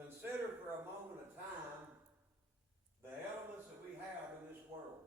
consider for a moment of time the elements that we have in this world.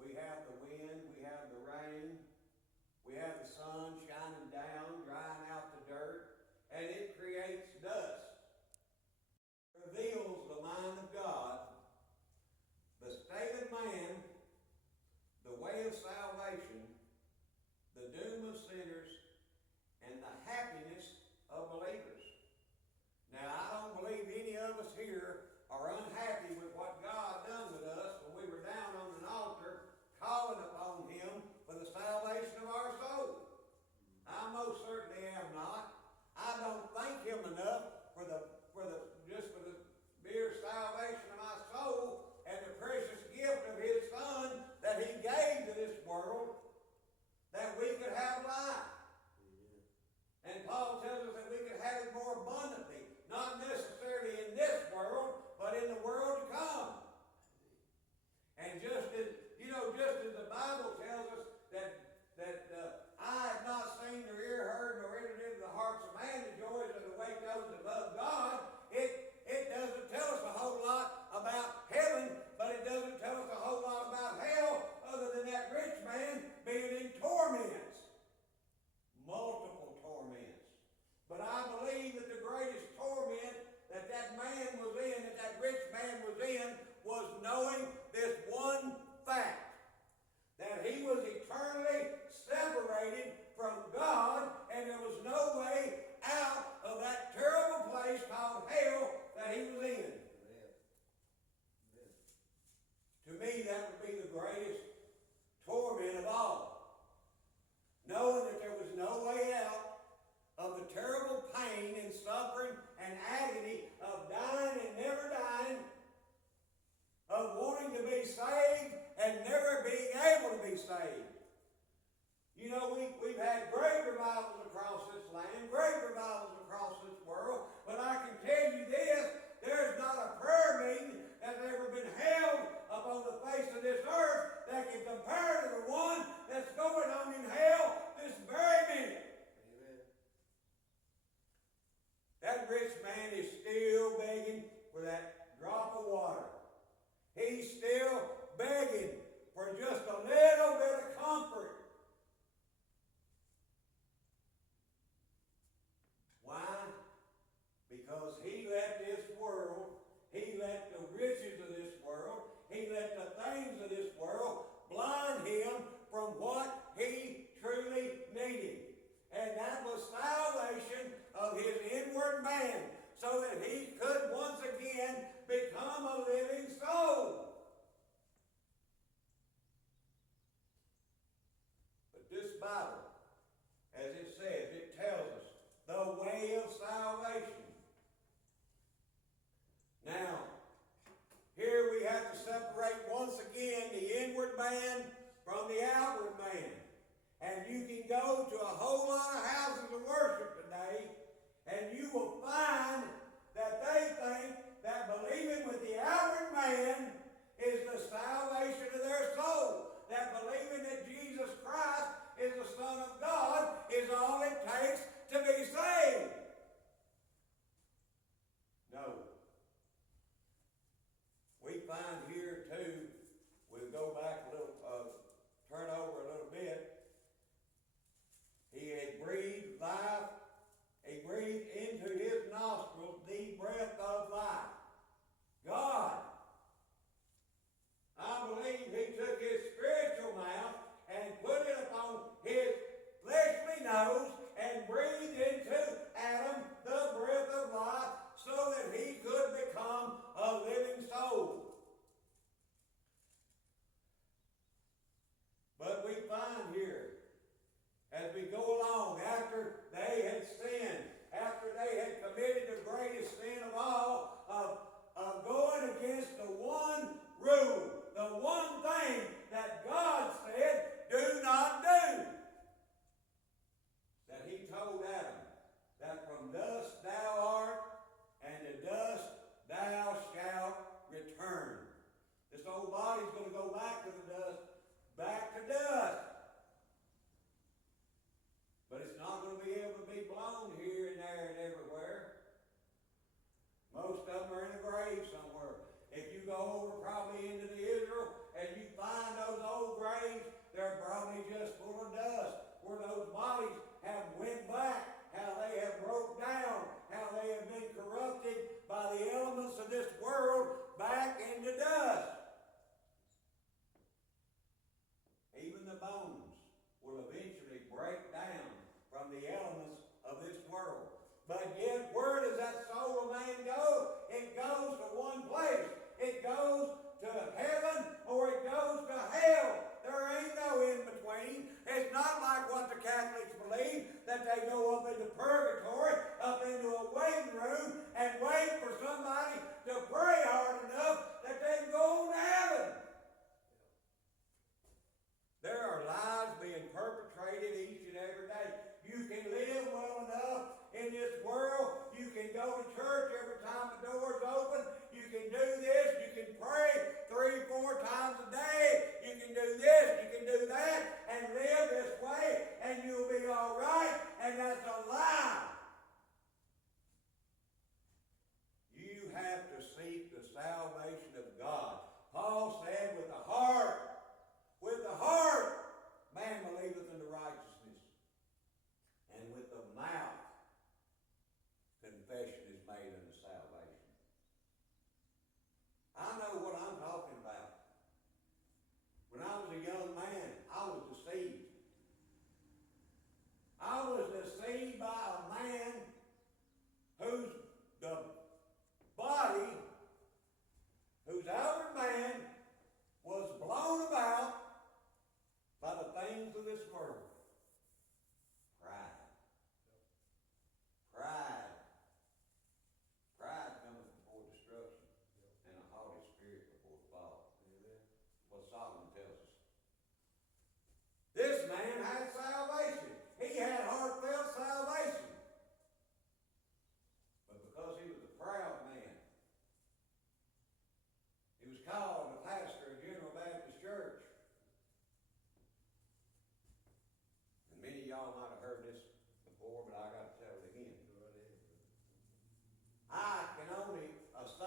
We have the wind, we have the rain, we have the sun shining down, drying out the dirt, and it creates dust. It reveals the mind of God, the state of man, the way of salvation, the doom of sinners, and the happiness of believers. Now, I don't believe any of us here are unhappy with what God done with us when we were down on an altar calling upon Him for the salvation of our soul. I most certainly am not. I don't thank Him enough for the mere salvation of my soul and the precious gift of His Son that He gave to this world that we could have life. And Paul tells us that we could have it more abundantly, not necessarily in this world, but in the world to come. And just as the Bible tells us that eye have not seen nor ear heard nor entered into the hearts of man the joys of the way those that love God, it doesn't tell us a whole lot about heaven, but it doesn't tell us a whole lot about hell, other than that rich man being in torments. Multiple torments. But I believe that the greatest torment that man was in, that rich man was in, was knowing this one fact. That he was eternally separated from God, and there was no way out of that terrible place called hell that he was in. Amen. To me, that would be the greatest torment of all. Knowing that there was no way out of the terrible pain and suffering and agony of dying and never dying, of wanting to be saved and never being able to be saved. You know, we've had great revivals across this land, great revivals across this world, but I can tell you this, there's not a prayer meeting that's ever been held upon the face of this earth that can compare to the one that's going on in hell this very minute. Amen. That rich man is still begging for that drop of water. He's still begging for just a little bit of comfort. Why? Because he let this world, he let the riches of this world, he let the things of this world blind him from what he truly needed. And that was salvation of his inward man, so that he could once again become a living soul. But this Bible, as it says, it tells us the way of salvation. Now, here we have to separate once again the inward man from the outward man. And you can go to a whole lot of houses of worship today, and you will find that they think that believing with the outward man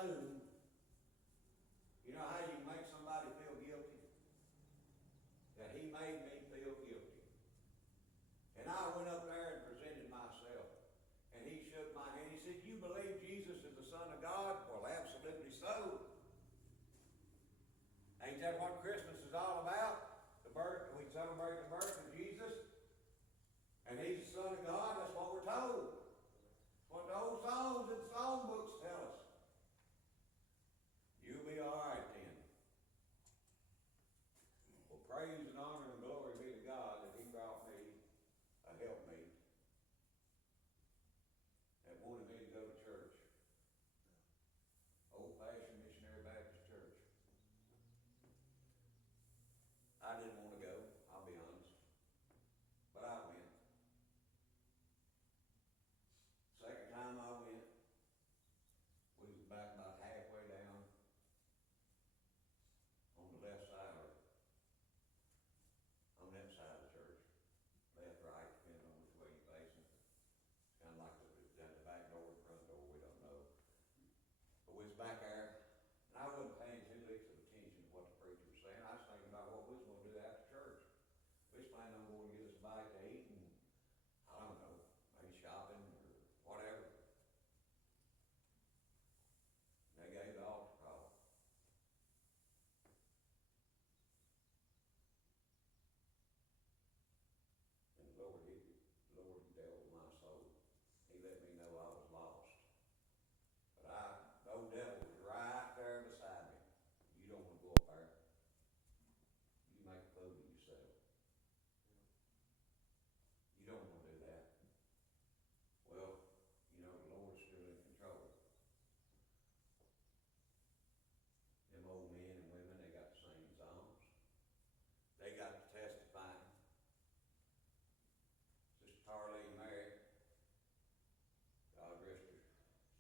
assume, you know how you make somebody feel guilty? That he made me feel guilty. And I went up there and presented myself. And he shook my hand. He said, "You believe Jesus is the Son of God?" Well, absolutely so. Ain't that what Christmas is all about? The birth, we celebrate the birth of Jesus. And he's the Son of God. That's what we're told. What the old songs and songbooks tell us. You'll be all right then. Well, praise and honor and glory be to God that he brought me a helpmate that wanted me to go to church. Old-fashioned Missionary Baptist Church. I didn't want to go, I'll be honest. But I went. Second time I went, we was back about halfway down on the left side of it. On that side of the church. Left, right, depending on which way you're facing. It's kind of like the back door, the front door, we don't know. But we was back there, and I wasn't paying two licks of attention to what the preacher was saying. I was thinking about what we was going to do after church. We was planning on going to get us a bite to eat and, I don't know, maybe shopping or whatever. And they gave the altar call. And the Lord dealt with my soul. He let me know I was lost. But the old devil was right there beside me. You don't want to go up there. You make a fool of yourself. You don't want to do that. Well, you know, the Lord's still in control. Them old men and women, they got the same songs. They got to testify. Sister Tarlene Merritt, God rest her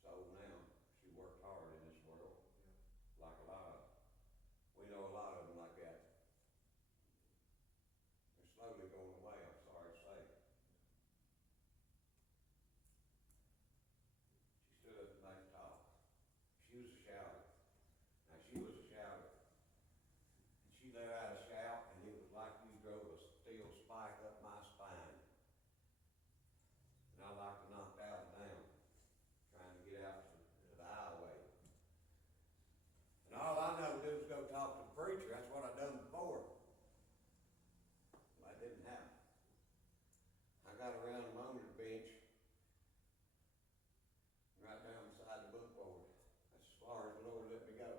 soul now. She worked hard in this world. Like a lot of, we know a lot of them like that. They're slowly going away, I'm sorry to say. She stood up and made a talk. She was a shouter. Now she was a shouter. And she let out a shout, and it was like you drove a steel spike up my spine. And I like to knock that one down, trying to get out to the highway. And all I know to do is go talk to the preacher. That's what I've done before. Well, that didn't happen. I got around the monitor bench, right down beside the bookboard. That's as far as the Lord let me go.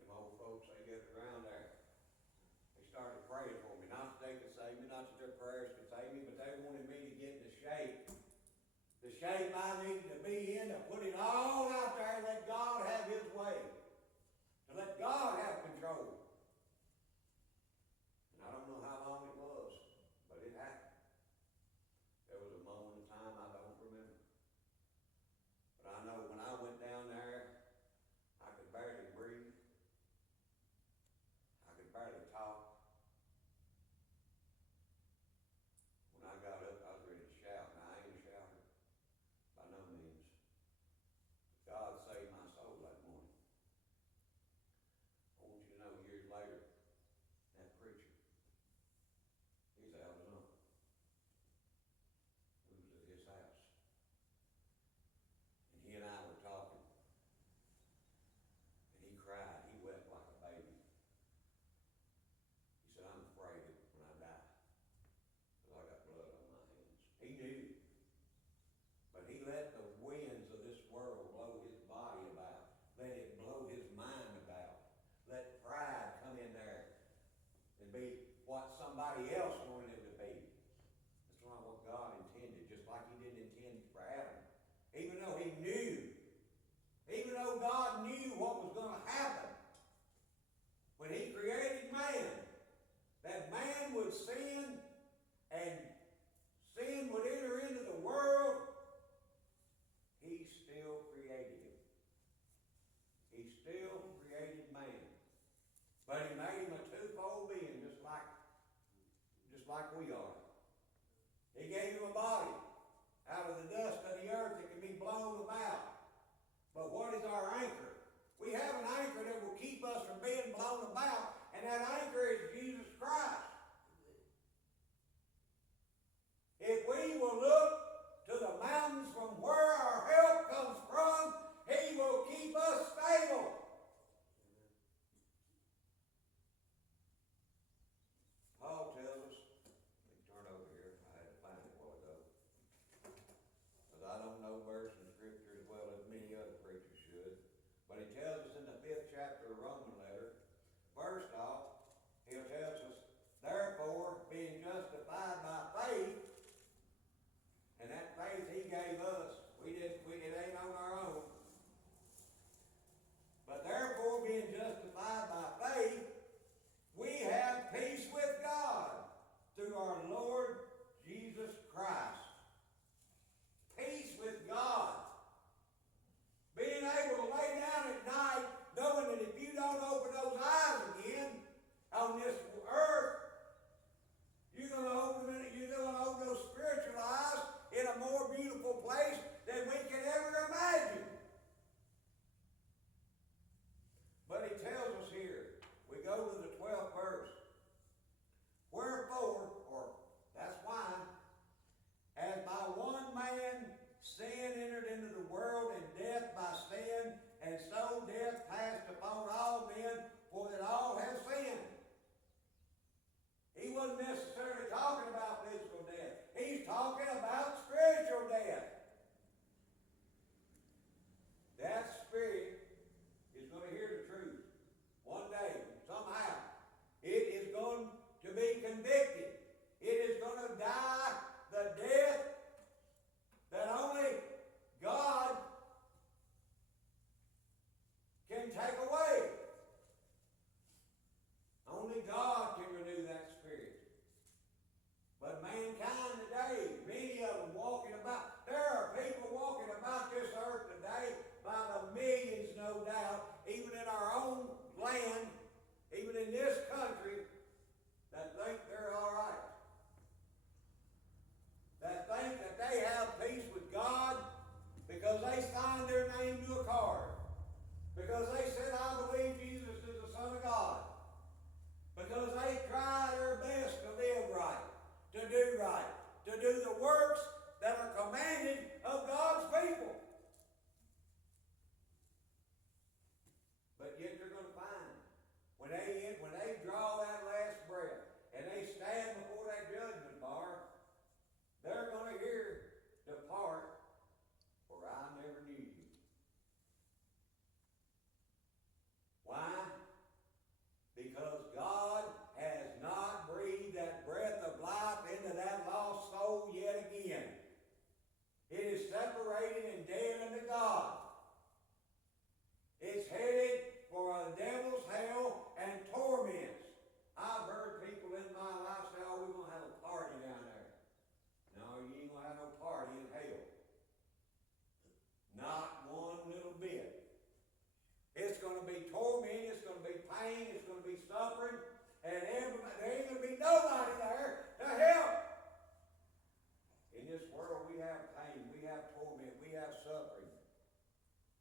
Them old folks, they gathered around there. They started praying for me. Not that they could save me, not that their prayers could save me, but they wanted me to get in the shape. The shape I needed to be in, to put it all out there and let God have his way. To let God have control. And I don't know how long it was, but it happened. There was a moment in time I don't remember. But I know when I went down there, I could barely breathe. I could barely talk. When I got up, I was ready to shout. Now, I ain't a shouter, by no means. But God saved my soul that morning. I want you to know, years later, that preacher, he's out of number. We was at his house. And he and I were talking. And he cried. He wept like a baby. He said, "I'm afraid when I die, because I got blood on my hands." He knew. But he let the winds of this world blow his body about. Let it blow his mind about. Let pride come in there and be what somebody else wanted it to be. That's not what God intended, just like he didn't intend for Adam. Even though he knew, even though God knew what was going to happen when he created man, that man would sin and sin would enter into the world, he still created him. He still created man. But he made him a twofold being, just like we are. He gave him a body out of the dust of the earth that can be blown about.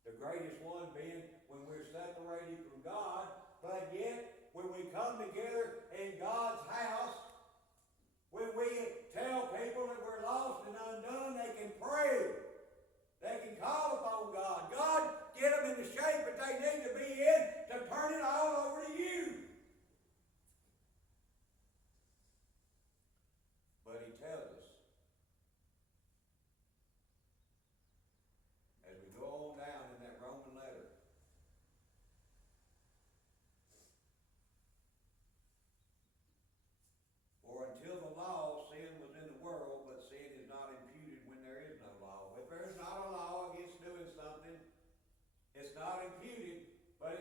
The greatest one being when we're separated from God, but yet when we come together in God's house, when we tell people that we're lost and undone, they can pray. They can call upon God. God, get them in the shape that they need to be in to turn it all over to you. But he tells us, as we go on down in that Roman letter, for until the law, sin was in the world, but sin is not imputed when there is no law. If there's not a law against doing something, it's not imputed. But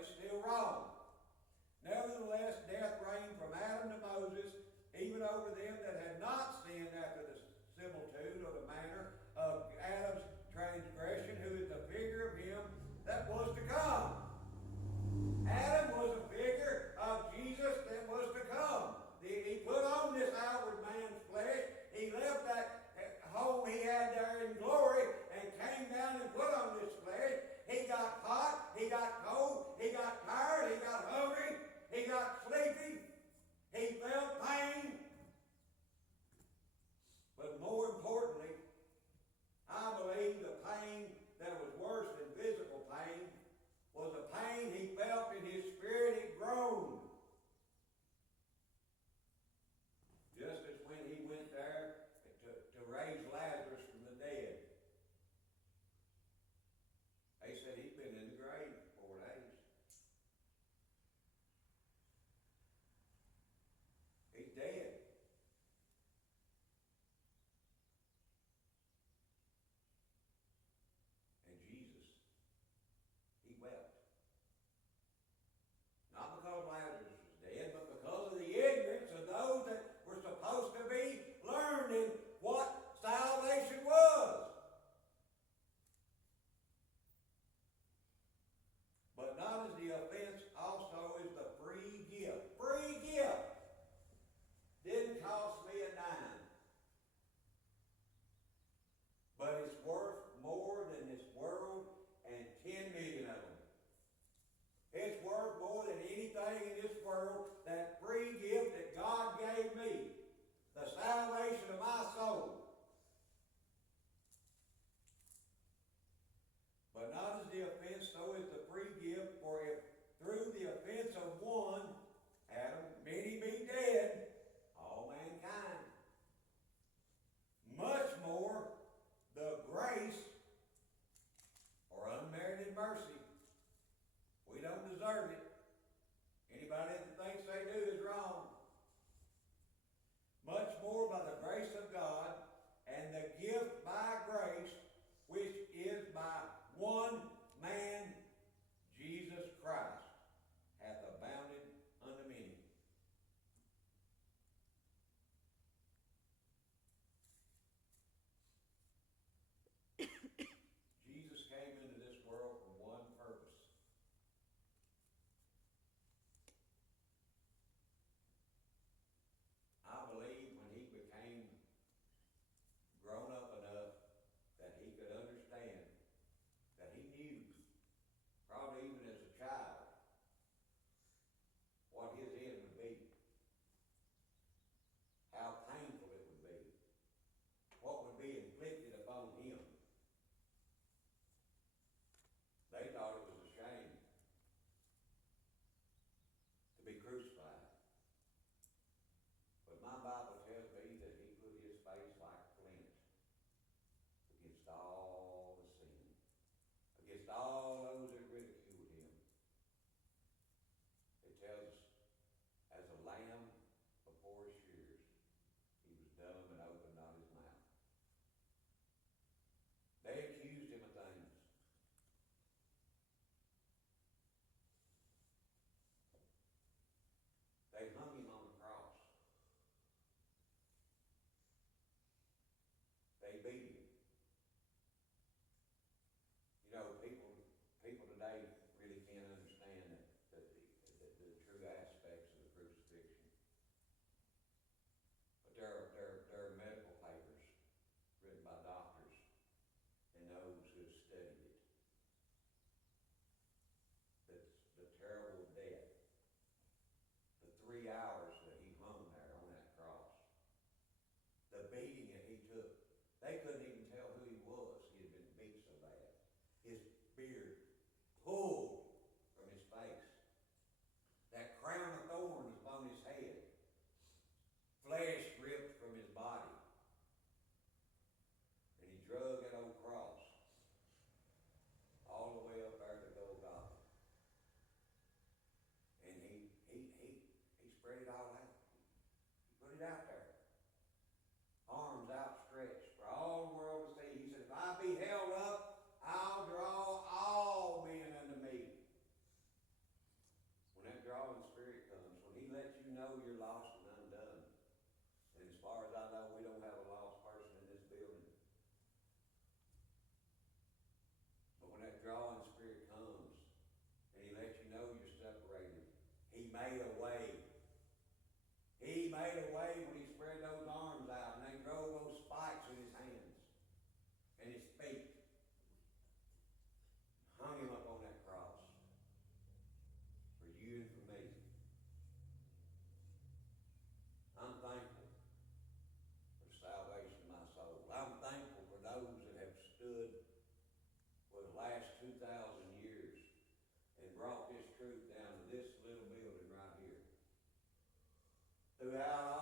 throughout